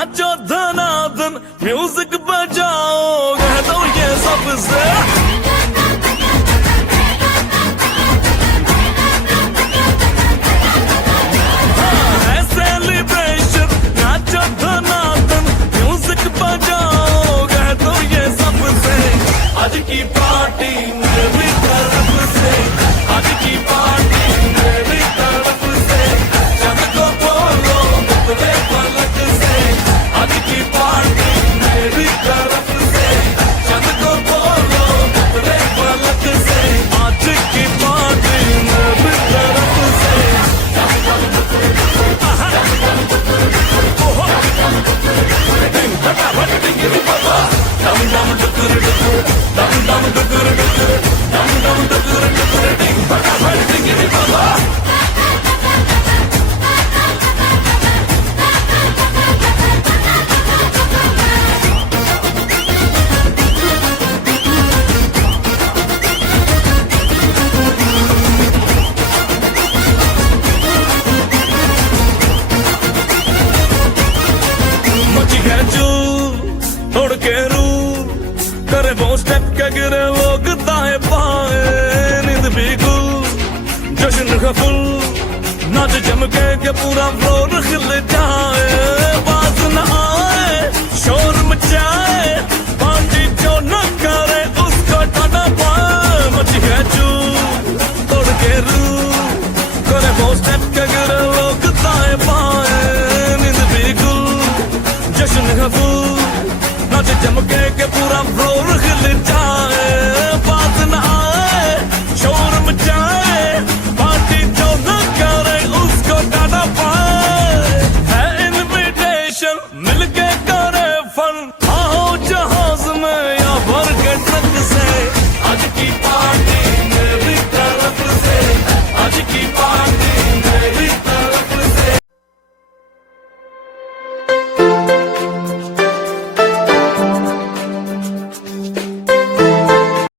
नाचो धनाधन music बजाओ कह दो ये सबसे आज की पार्टी मेरी तरफ से, आज की पार्टी मेरी तरफ से, जग को बोलो मुकरे पलक से। आज की पार्टी मेरी तरफ से, जग को बोलो मुकरे पलक से। आज की पार्टी मेरी तरफ से। तोड़ के रू करे वो स्टेप के गिरे लोग दाएं बाएं नींद भी गुल जश्न का फुल नाच जमके के पूरा फ्लोर खिल जाए बात न आए शोर मचाए पार्टी जो न करे उसको टाटा पाए मच है चू तोड़ के रू करे वो स्टेप के गिरे लोग दाएं बाएं नींद भी गुल जश्न का फुल नाच जमके के पूरा फ्लोर खिल जाए बात न आए शोर मचाए पार्टी जो न करे उसको टाटा पाए है इनविटेशन मिलके करे फन आओ जहाज में या भर के ट्रक से आज की